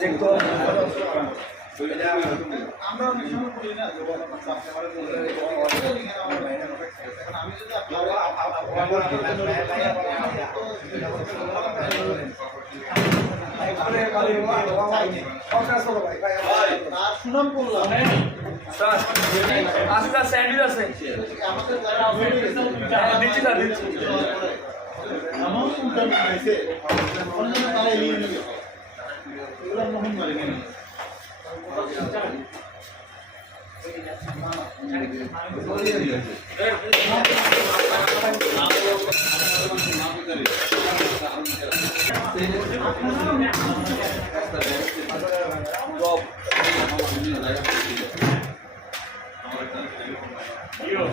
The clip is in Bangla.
দেখতে হবে। আমরা অনেক সময় করি না যে আমি সুনাম করলাম আছে স্যান্ডউইচ আছে আমাদের যারা দিচ্ছি স্যার দিচ্ছি আমার উল্টান খাইছে অন্য তারা এলিয়ে নেবে এগুলো মোহন মারি কেন Yo.